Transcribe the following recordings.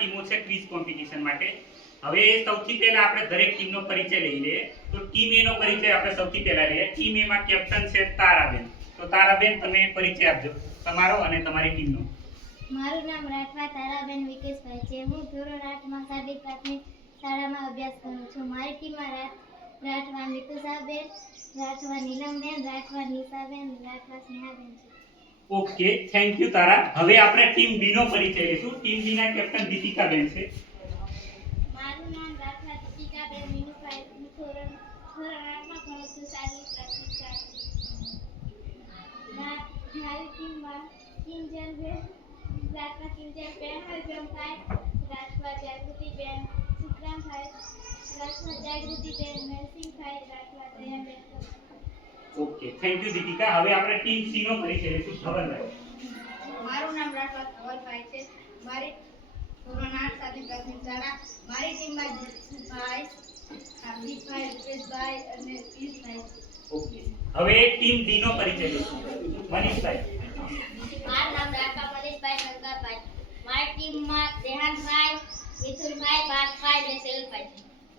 ટીમો છે quiz competition માટે. હવે સૌથી પહેલા આપણે દરેક ટીમનો પરિચય લઈ લઈએ. તો ટીમ એ નો પરિચય આપણે સૌથી પહેલા લઈએ. ટીમ એ માં કેપ્ટન છે તારાબેન. તો તારાબેન તમે પરિચય આપજો તમારો અને તમારી ટીમનો. મારું નામ રાઠવા તારાબેન વિકેશભાઈ છે. હું ધોરણ 8 માં સાદી પ્રાથમિક શાળામાં અભ્યાસ કરું છું. મારી ટીમમાં રાઠવા નિકુસાબેન, રાઠવા નીલમબેન, રાઠવા નિશાબેન, રાઠવા સ્નેહાબેન છે. ઓકે, થેન્ક યુ તારા. હવે આપણે ટીમ બી નો પરિચય લઈશું. ટીમ બી ના કેપ્ટન દીપિકાબેન છે. મારું નામ રાઠવા દીપિકાબેન વિનુભાઈ. હું ધોરણ 8 માં ભણું છું સાદી પ્રાથમિક શાળા. મારી ટીમમાં કિંજલબેન, રાઠવા કિંજલબેન, હરગમભાઈ, રાઠવા જાગૃતિબેન, સુખરામભાઈ, રાઠવા જાગૃતિબેન, નરસિંહભાઈ, રાઠવા દયાબેન. Okay, thank you Deepika. હવે આપણે ટીમ સી નો પરિચય લઈશું. ધવલભાઈ. મારું નામ રાઠવા ધવલભાઈ છે. મારી ધોરણ 8 સાદી પ્રાથમિક શાળા. મારી ટીમમાં જીતુભાઈ, હાર્દિકભાઈ, રૂપેશભાઈ અને પિયુષભાઈ. ઓકે, હવે ટીમ ડી નો પરિચય લઈશું. મનીષભાઈ. મારું નામ રાઠવા મનીષભાઈ શંકરભાઈ. મારી ટીમમાં દેહાનભાઈ, મિથુનભાઈ, પાર્થભાઈ અને સેલભાઈ.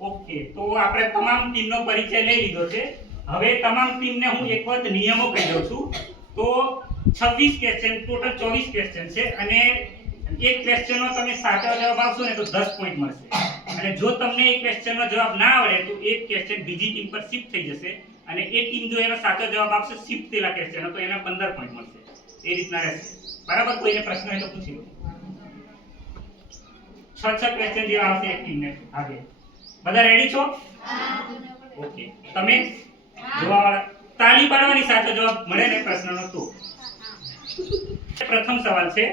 ઓકે, તો આપણે તમામ ટીમનો પરિચય લઈ લીધો છે. હવે તમામ ટીમને હું એક વખત નિયમો કહી દઉં છું. તો 26 ક્વેશ્ચન, ટોટલ 24 ક્વેશ્ચન છે અને એક ક્વેશ્ચનનો તમે સાચો જવાબ આપશો ને તો 10 પોઈન્ટ મળશે. અને જો તમને એક ક્વેશ્ચનનો જવાબ ના આવડે તો એક ક્વેશ્ચન બીજી ટીમ પર શિફ્ટ થઈ જશે અને એ ટીમ જો એનો સાચો જવાબ આપશે શિફ્ટ થયેલા ક્વેશ્ચનો તો એને 15 પોઈન્ટ મળશે. એ રીતના રહેશે. બરાબર? કોઈને પ્રશ્ન હોય તો પૂછી લો. 6 ક્વેશ્ચન જેવા આવશે એક ટીમને આગે. બધા રેડી છો? ઓકે, તમે જોવાવાળા તાળી પાડવાની સાચો જવાબ મળે ને પ્રશ્નનો તો. પ્રથમ સવાલ છે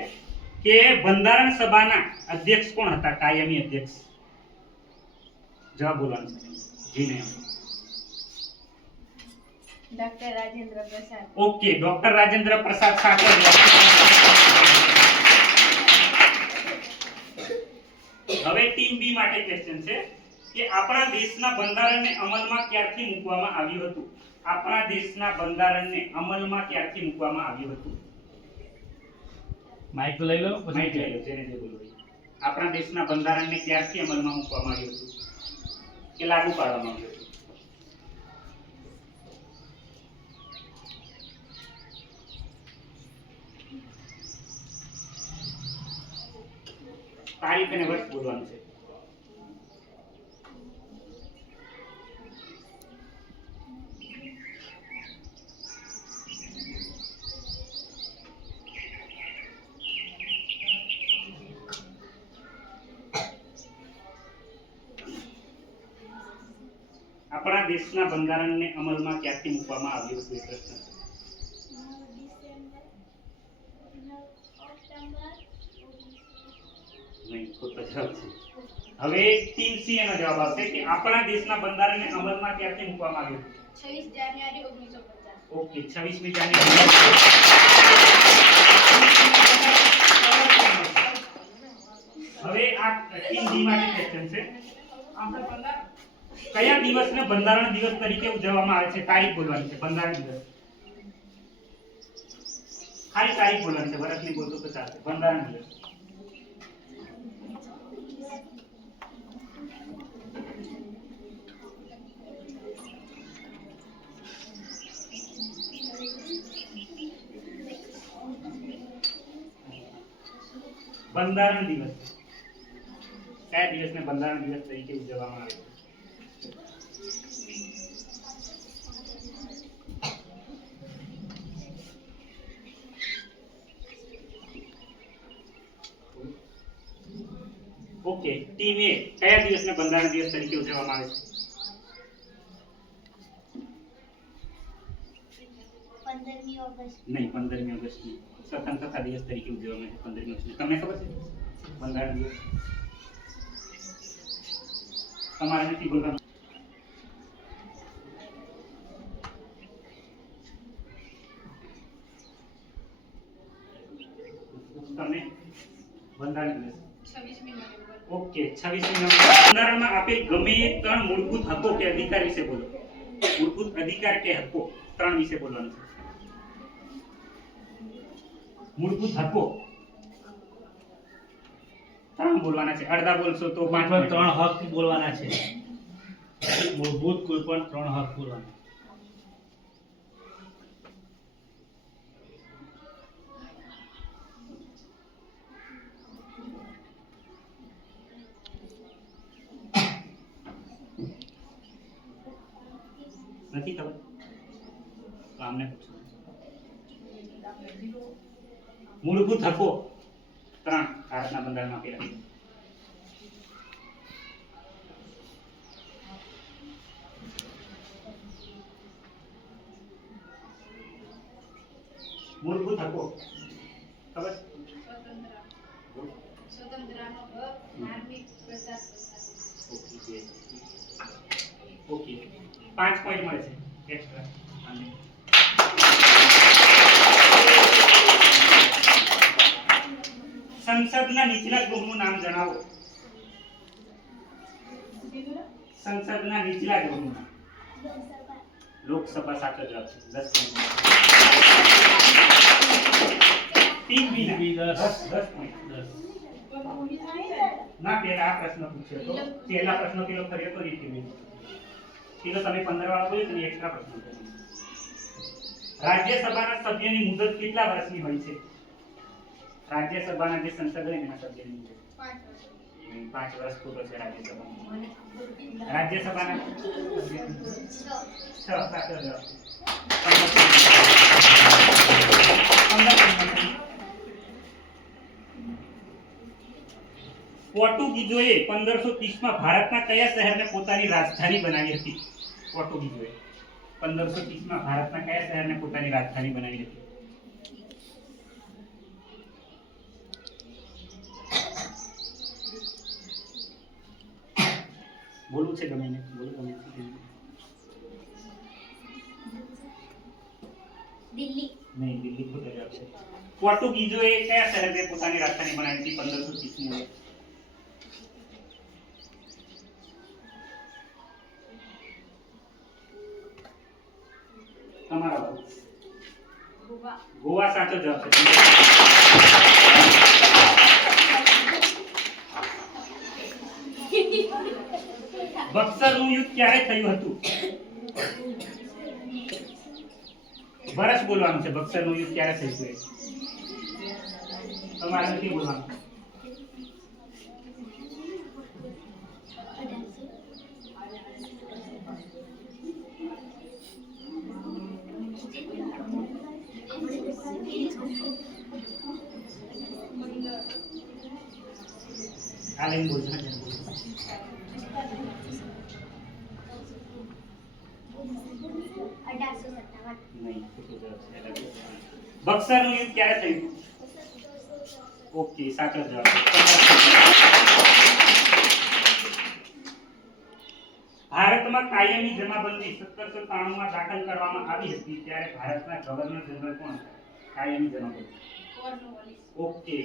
કે બંધારણ સભાના અધ્યક્ષ કોણ હતા? કાયમી અધ્યક્ષ. જવાબ બોલવાનો છે. જી નહીં. Doctor Rajendra Prasad. Okay, doctor Rajendra Prasad સાચો જવાબ. હવે ટીમ બી માટે ક્વેશ્ચન છે કે આપણા દેશના બંધારણને અમલમાં ક્યારથી મૂકવામાં આવ્યું હતું? આપણા દેશના બંધારણને અમલમાં ક્યારથી મૂકવામાં આવ્યું હતું? માઇક તો લઈ લો. માહિતી લઈ લો, જેને જે બોલવું હોય. આપણા દેશના બંધારણને ક્યારથી અમલમાં મૂકવામાં આવ્યું હતું કે લાગુ પાડવામાં આવ્યું હતું? તારીખ અને વર્ષ બોલવાનું છે. આપણા દેશના બંધારણને અમલમાં ક્યારથી મૂકવામાં આવ્યું હતું? એ પ્રશ્ન છે. નહીં, ખોટો જવાબ છે. હવે ટીમ સી એનો જવાબ આવશે કે આપણા દેશના બંધારણને અમલમાં ક્યારથી મૂકવામાં આવ્યું હતું? 26 જાન્યુઆરી 1950. ઓકે, 26મી જાન્યુઆરી. હવે આ ટીમ ડી માટે ક્વેશ્ચન છે. કયા દિવસને બંધારણ દિવસ તરીકે ઉજવવામાં આવે છે? તારીખ બોલવાની છે. બંધારણ દિવસ. ખાલી તારીખ બોલવાની છે. વર્ષ નહીં બોલતો તો ચાલશે. બંધારણ દિવસ. બંધારણ દિવસ. કયા દિવસને બંધારણ દિવસ તરીકે ઉજવવામાં આવે છે? ઓકે, ટીમ એ કયા દિવસને બંધારણ દિવસ તરીકે ઉજવવામાં આવે છે? 15મી ઓગસ્ટ. નહીં, 15મી ઓગસ્ટ નહીં. સ્વતંત્રતા દિવસ તરીકે ઉજવવામાં આવે છે 15મી ઓગસ્ટ. તમને ખબર છે બંધારણ દિવસ? તમારે નથી બોલવાનું. તમને બંધારણ દિવસ 26મી નવેમ્બર. ઓકે, 26મી નવેમ્બર. બંધારણમાં આપેલ ગમે એ 3 મૂળભૂત હકો કે અધિકાર વિશે બોલો. મૂળભૂત અધિકાર કે હકો 3 વિશે બોલવાનું છે. મૂળભૂત હકો 3 તમામ બોલવાના છે. અડધા બોલશો તો 5 પણ 3 હક બોલવાના છે. મૂળભૂત કોઈ પણ 3 હક બોલવાના. નથી ખબર તો આમને પૂછો. મૂળભૂત હકો 3 ભારતના બંધારણમાં આપેલા છે. મૂળભૂત હકો ખબર? સ્વતંત્રનો હક, ધાર્મિક પ્રજાસત્તાક. ઓકે 5 પોઈન્ટ મળે છે એક્સ્ટ્રા. સંસદના નીચલા ગૃહનું નામ જણાવો. સંસદના નીચલા ગૃહનું નામ. લોકસભા સાચો જવાબ છે. 10 પોઈન્ટ. પોઈન્ટ 10 ના પેલા આ પ્રશ્ન પૂછ્યો તો પહેલા પ્રશ્ન પેલો કર્યો તો રીતિ પેલો તમે 15 વાળો બોલ્યો તો એક્સ્ટ્રા પ્રશ્ન કર્યો. રાજ્યસભાના સભ્યની મુદત કેટલા વર્ષની હોય છે? રાજ્યસભાના જે સંસદ હોય એના સભ્યની મુદત 5 વર્ષ પૂરો છે રાજ્યસભામાં. રાજ્યસભાના 6 સાચો જવાબ. 15 પોર્ટુગીઝોએ 1530 માં ભારતના કયા શહેરને પોતાની રાજધાની બનાવી હતી? પોર્ટુગીઝોએ 1530 માં ભારતના કયા શહેરને પોતાની રાજધાની બનાવી હતી? બોલવું છે ગમે ને બોલો ગમે છે. દિલ્હી. નહીં, દિલ્હી ખોટો જવાબ છે. પોર્ટુગીઝોએ કયા શહેરને પોતાની રાજધાની બનાવી હતી 1530 માં? તમારા બાબુ ગોવા સાચો જવાબ છે. બક્સરનું યુદ્ધ ક્યારે થયું હતું? વર્ષ બોલવાનું છે. બક્સરનું યુદ્ધ ક્યારે થયું હતું? તમારે નથી બોલવાનું. આ લઈને બોલજો ને. નહીં, ખોટો જવાબ છે. બક્સરનું યુદ્ધ ક્યારે થયું? ઓકે સાચો જવાબ. ભારતમાં કાયમી જમાબંધી 1793 માં દાખલ કરવામાં આવી હતી ત્યારે ભારતના ગવર્નર જનરલ કોણ હતા? કાયમી જમાબંધી. ઓકે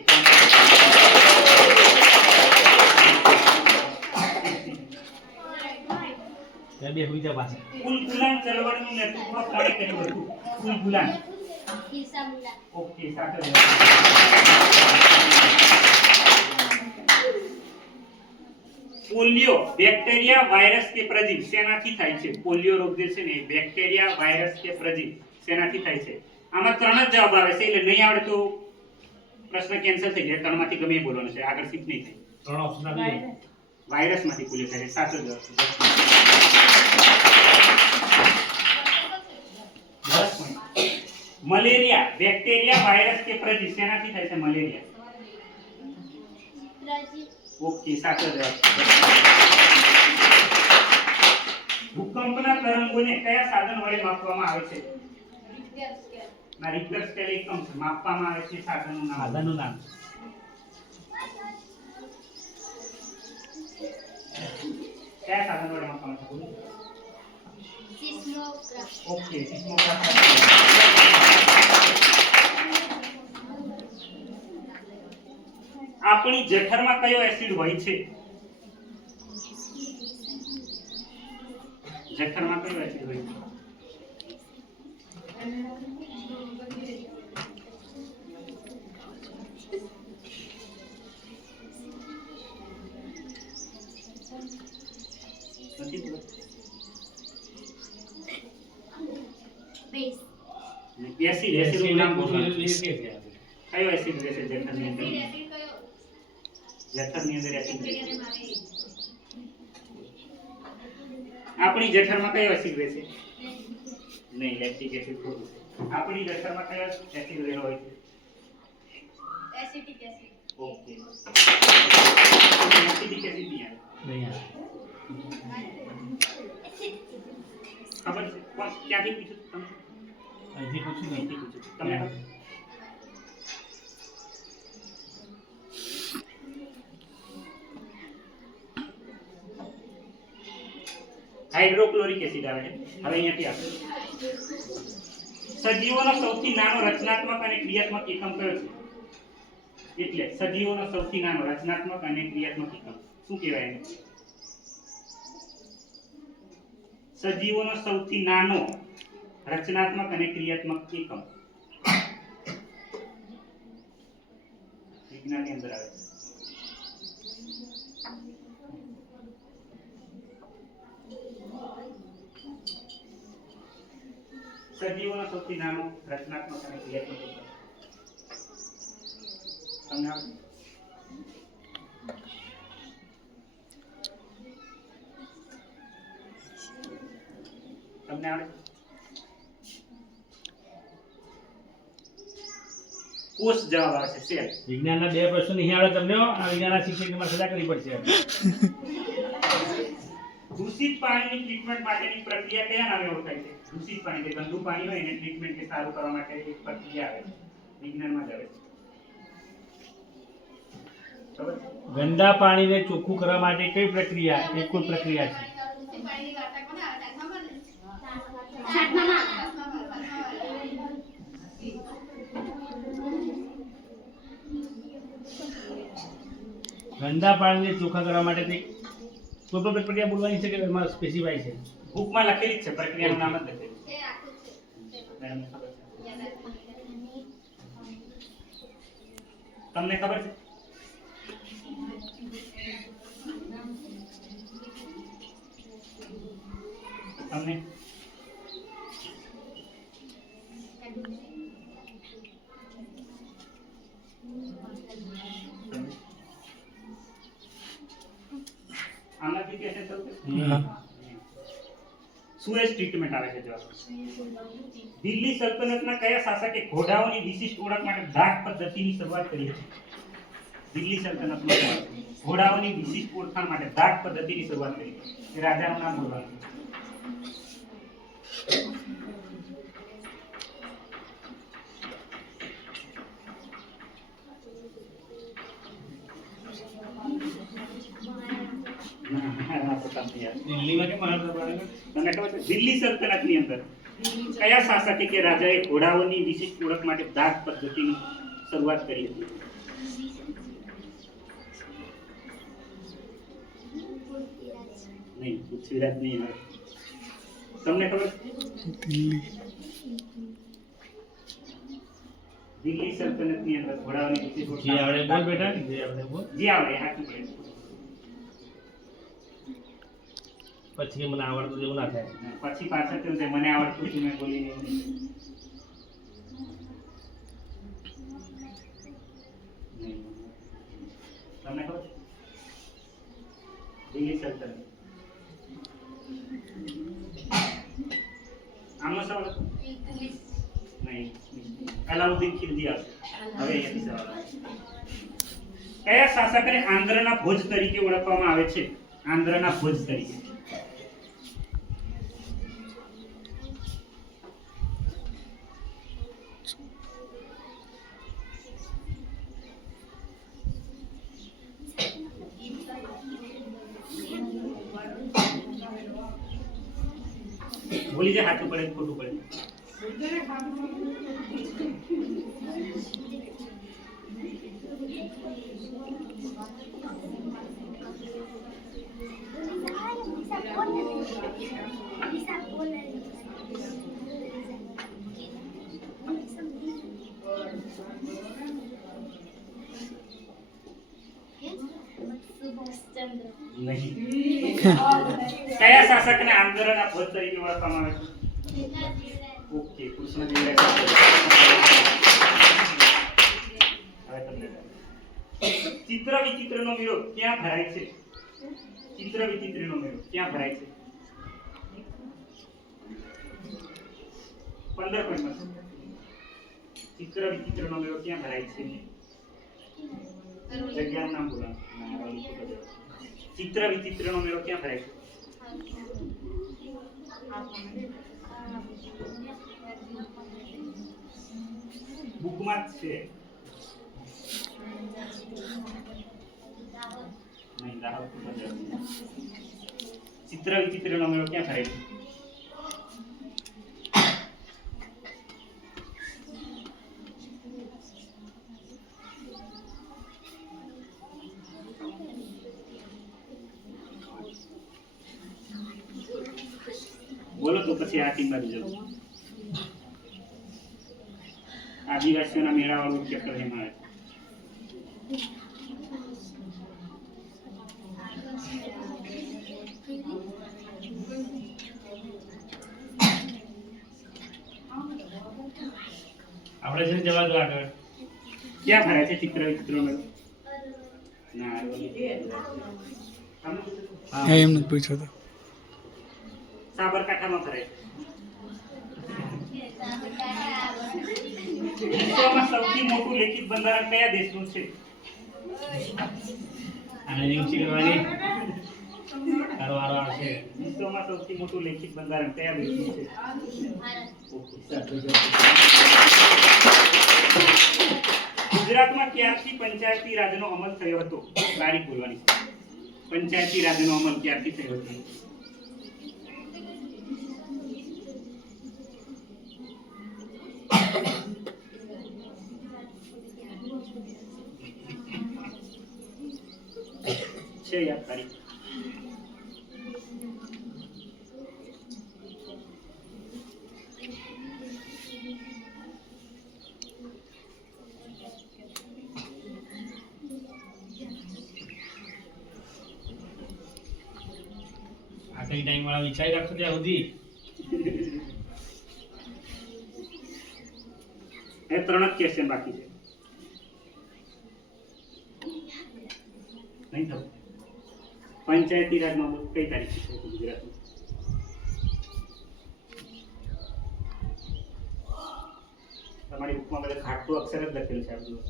બે હુઈ જા પાછા. ઉલગુલાન ચળવળનું નેતૃત્વ કોણે કર્યું હતું? ઉલગુલાન. ઈસાબુલ્લા. ઓકે સાચો જવાબ. પોલિયો બેક્ટેરિયા વાયરસ કે પ્રજીવ શેનાથી થાય છે? પોલિયો રોગ જે છે ને બેક્ટેરિયા વાયરસ કે પ્રજીવ શેનાથી થાય છે? આમાં 3 જ જવાબ આવે છે એટલે નહીં આવડે તો પ્રશ્ન કેન્સલ થઈ જાય. 3 માંથી ગમે એ બોલવાનું છે. આગળ શિફ્ટ નહીં થાય. 3 ઓપ્શન આપી દો. વાયરસ માંથી પોલિયો થાય છે. સાચો જવાબ છે. 10 પોઈન્ટ. મલેરિયા બેક્ટેરિયા વાયરસ કે પ્રજીવ શેનાથી થાય છે? મલેરિયા. રાજીવ. ઓકે સાચો જવાબ. ભૂકંપના તરંગોને કયા સાધન વડે માપવામાં આવે છે? ના રિક્ટર સ્કેલ એકમ છે. માપવામાં આવે છે સાધનનું નામ. સાધનનું નામ. કયા સાધન વડે માપવામાં આવે છે? બોલો. સિસ્મોગ્રાફ. Okay seismograph. આપણી જઠરમાં કયો એસિડ હોય છે? જઠરમાં કયો એસિડ હોય છે? નથી ખબર? બેઝ એસિડ એસિડનું નામ બોલો. એ કે છે કયો એસિડ રહેશે જઠરની અંદર? એસિડ કયો જઠરની અંદર એસિડ રહેશે. એને મારે આપણી જઠરમાં કયો એસિડ રહેશે? નહીં, લેક્ટિક એસિડ ખોટું. આપણી જઠરમાં કયો એસિડ રહેલો હોય છે? Acidic acid okay. Acidic acid નહીં આવે. નહીં આવે. ખબર છે? કોણ ક્યાંથી પૂછ્યું તમે? અહીંથી પૂછ્યું ને. અહીંથી પૂછ્યું. તમને ખબર? હાઇડ્રોક્લોરિક એસિડ આવે છે. હવે અહીંયાથી આપો. સજીવોનો સૌથી નાનો રચનાત્મક અને ક્રિયાત્મક એકમ કયો છે? એટલે સજીવોનો સૌથી નાનો રચનાત્મક અને ક્રિયાત્મક એકમ શું કહેવાય એને? સજીવોનો સૌથી નાનો રચનાત્મક અને ક્રિયાત્મક એકમ વિજ્ઞાનની અંદર આવે છે. સજીવોનો સૌથી નાનો રચનાત્મક અને ક્રિયાત્મક એકમ તમને આવે? તમને આવે? કોષ જવાબ આવે છે. સેલ. વિજ્ઞાનના 2 પ્રશ્નો નહીં આવડે તમને હો. આ વિજ્ઞાનના શિક્ષકને સજા કરવી પડશે. દૂષિત પાણીની ટ્રીટમેન્ટ માટેની પ્રક્રિયા કયા નામે ઓળખાય છે? દૂષિત પાણી, જે ગંદુ પાણી હોય એને ટ્રીટમેન્ટ કે સારું કરવા માટે એક પ્રક્રિયા આવે છે. વિજ્ઞાનમાં જ આવે છે. ખબર? ગંદા પાણીને ચોખ્ખું કરવા માટે કઈ પ્રક્રિયા? એક કોઈ પ્રક્રિયા છે. પાણીની વાર્તા કોને આવે ખબર ને સાતમામાં ગંદા પાણીને ચોખ્ખા કરવા માટે તે કોઈ પણ પ્રક્રિયા બોલવાની છે કે એમાં સ્પેસિફાઈ છે? બુકમાં લખેલી જ છે, પ્રક્રિયાનું નામ જ લખેલું છે. એ આખું છે મેડમને ખબર છે. યાદ રાખજો. તમને ખબર છે? તમને આમાંથી કે છે સુએઝ ટ્રીટમેન્ટ આવે છે. જવાબ દિલ્હી સલ્તનતના કયા શાસકે ઘોડાઓની વિશિષ્ટ ઓળખ માટે દાઢ પદ્ધતિની શરૂઆત કરી હતી? દિલ્હી સલ્તનતમાં ઘોડાઓની વિશિષ્ટ ઓળખાણ માટે દાઢ પદ્ધતિની શરૂઆત કરી હતી. એ રાજાનું નામ બોલવાનું. દિલ્હીમાં કે મહારાષ્ટ્ર? તમને ખબર છે? દિલ્હી સલ્તનતની અંદર કયા શાસકે કે રાજાએ ઘોડાઓની વિશિષ્ટ ઓળખ માટે દાઢ પદ્ધતિની શરૂઆત કરી હતી? નહીં, પૃથ્વીરાજ નહીં આવે. તમને ખબર છે? દિલ્હી સલ્તનતની અંદર ઘોડાઓની વિશિષ્ટ જે આવડે બોલ ઓળખ બેટા, જે આવડે બોલ. જે આવડે એ હાચું પડે. પછી મને આવડતું જેવું ના થાય. પછી પાછળ કેવું થાય, મને આવડતું હતું મેં બોલી નહીં. તમને ખબર છે? દિલ્હી સલ્તનત. આમનો સવાલ હતો? નહીં, અલાઉદ્દીન ખિલજી આવશે. હવે અહીંયાથી સવાલ આવે. કયા શાસકને આંધ્રના ભોજ તરીકે ઓળખવામાં આવે છે? આંધ્રના ભોજ તરીકે. બોલી જાય, સાચું પડે કે ખોટું પડે? સુભાષચંદ્ર ચંદ્ર. નહીં. કયા શાસકને આંદોલનના ધ્વજ તરીકે ઓળખવામાં આવે છે? ઓકે, કૃષ્ણદેવરાય શાસક. હવે તમને ચિત્ર વિચિત્રનો મેળો ક્યાં ભરાય છે? ચિત્ર વિચિત્રનો મેળો ક્યાં ભરાય છે? 15 પોઈન્ટમાં. ચિત્ર વિચિત્રનો મેળો ક્યાં ભરાય છે? જગ્યાનું નામ બોલો. ચિત્ર વિચિત્રનો મેળો ક્યાં ભરાય છે? બુકમાં જ છે. નહીં, દાહોદ તો નથી. ચિત્ર વિચિત્રનો મેળો ક્યાં ભરાય છે? બોલો તો પછી આ ટીમ બાજુ જાઓ. આદિવાસીઓના મેળાવાળું ચેપ્ટર એમાં આવે છે. આપણે છે જવા દો આગળ. ક્યાં ભરાય છે ચિત્ર વિચિત્ર મેળો? ના, હા એમ નથી પૂછ્યો તો. સાબરકાંઠામાં ભરાય છે. વિશ્વમાં સૌથી મોટું લેખિત બંધારણ કયા દેશનું છે? આને નિમશી કરવાની તારો વારો આવશે. વિશ્વમાં સૌથી મોટું લેખિત બંધારણ કયા દેશનું છે? ઓકે, સાચું જવાબ. ગુજરાતમાં ક્યારથી પંચાયતી રાજનો અમલ થયો હતો? તારીખ બોલવાની છે. પંચાયતી રાજનો અમલ ક્યારથી થયો હતો? છે યાદ તારીખ? આખરી ટાઈમ વાળા વિચારી રાખો ત્યાં સુધી. એ 3 જ ક્વેશ્ચન બાકી છે. નહીં થયું. પંચાયતી રાજનો અમલ કઈ તારીખે થયો હતો ગુજરાતમાં? તમારી બુકમાં બધા ઘાટું અક્ષર જ લખેલું છે આ બધું.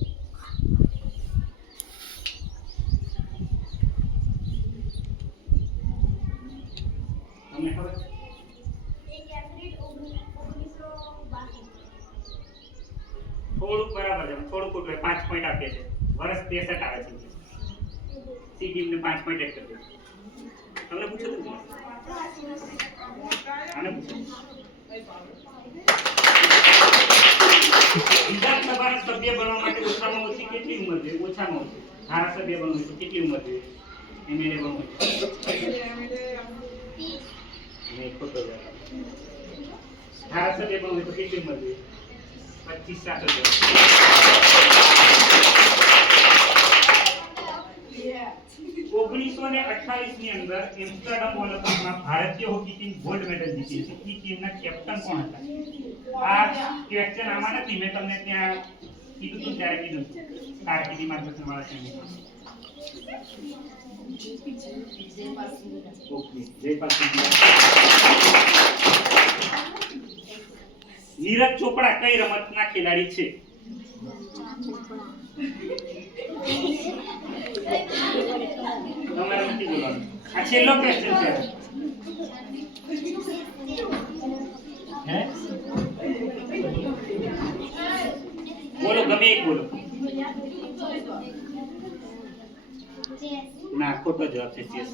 તમને ખબર છે? થોડુંક બરાબર છે, થોડુંક ખોટું. 5 પોઈન્ટ આપીએ છે. વર્ષ 63 આવે છે. સી ટીમને 5 પોઈન્ટ એડ કરી દો. તમને પૂછો તો આને પૂછો. વિધાનસભાના સભ્ય બનવા માટે ઓછામાં ઓછી કેટલી ઉંમર જોઈએ? ઓછામાં ઓછી ધારાસભ્ય બનવું હોય તો કેટલી ઉંમર જોઈએ? એમએલએ બનવું હોય નહીં, ખોટો જવાબ. ધારાસભ્ય બનવું હોય તો કેટલી ઉંમર જોઈએ? 25 સાથે જોઈએ. 1928 ની અંદર એમ્સ્ટરડમ ઓલિમ્પિકમાં ભારતીય હોકી ટીમ ગોલ્ડ મેડલ જીતી છે. એ ટીમના કેપ્ટન કોણ હતા? આ ક્વેશ્ચન આમાં નથી, મેં તમને ત્યાં કીધું હતું ત્યારે કીધું કારકિર્દી માર્ગદર્શન વાળા છે. ઓકે, જયપાલ સિંહ. નીરજ ચોપડા કઈ રમતના ખેલાડી છે? તમારે નથી બોલવાનું. આ છેલ્લો ક્વેશ્ચન છે. હે બોલો, ગમે એક બોલો. ના, ખોટો જવાબ છે. ચેસ.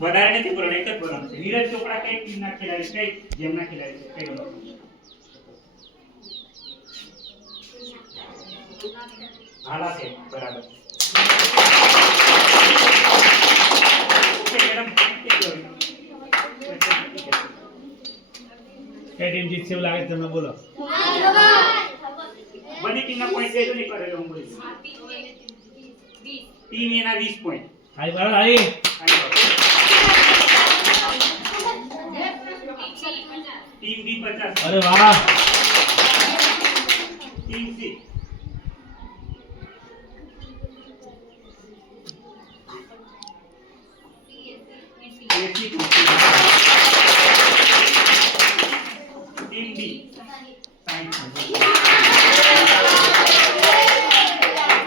વધારે નથી બોલવાનું, એક જ બોલવાનું છે. નીરજ ચોપડા કઈ ટીમના ખેલાડી, કઈ ગેમના ખેલાડી છે? કઈ રમત? ભાલા છે. બરાબર. ઓકે મેડમ, કઈ ટીમ જીતશે એવું લાગે છે તમને? બોલો. બધી ટીમના પોઈન્ટ સેટ નહીં કરેલો હું બોલી. ટીમ એના 20 પોઈન્ટ. આઈ બરાબર આઈ ટીમ બી 50. અરે વાહ ટીમ સી. એસી કુર્સી. ટીમ બી 60.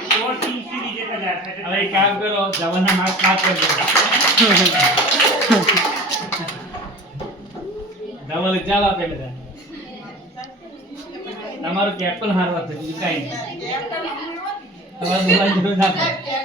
તો ટીમ સી વિજેતા જાહેર થાય છે. હવે એક કામ કરો જવાના માર્ક માફ કરી દો ધવલ ચાલો આપે બધા તમારું કેપ્ટન હારવા છે બીજું કાંઈ નહીં તમારે બોલવાની જરૂર ના પડે